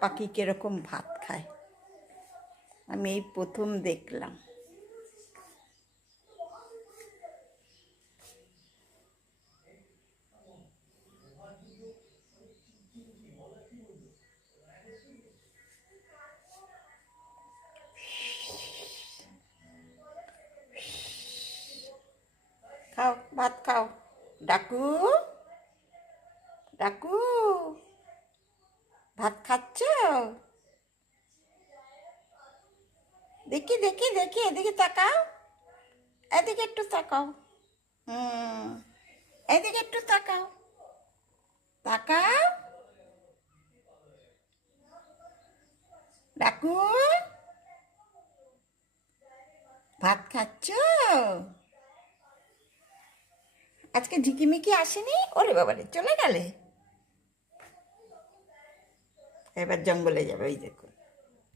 পাখি কিরকম ভাত খায় আমি এই প্রথম দেখলাম। খাও, ভাত খাও। ডাকু, ডাকু, ভাত খাচ্ছ? দেখি দেখি দেখি, এদিকে তাকাও, এদিকে একটু তাকাও। হুম, এদিকে একটু তাকাও, তাকাও। ডাকু, ভাত খাচ্ছ? আজকে ঝিকিমিকি আসেনি? ওরে বাবারে, চলে গেলে। এবার জঙ্গলে যাবে, ওই দেখুন।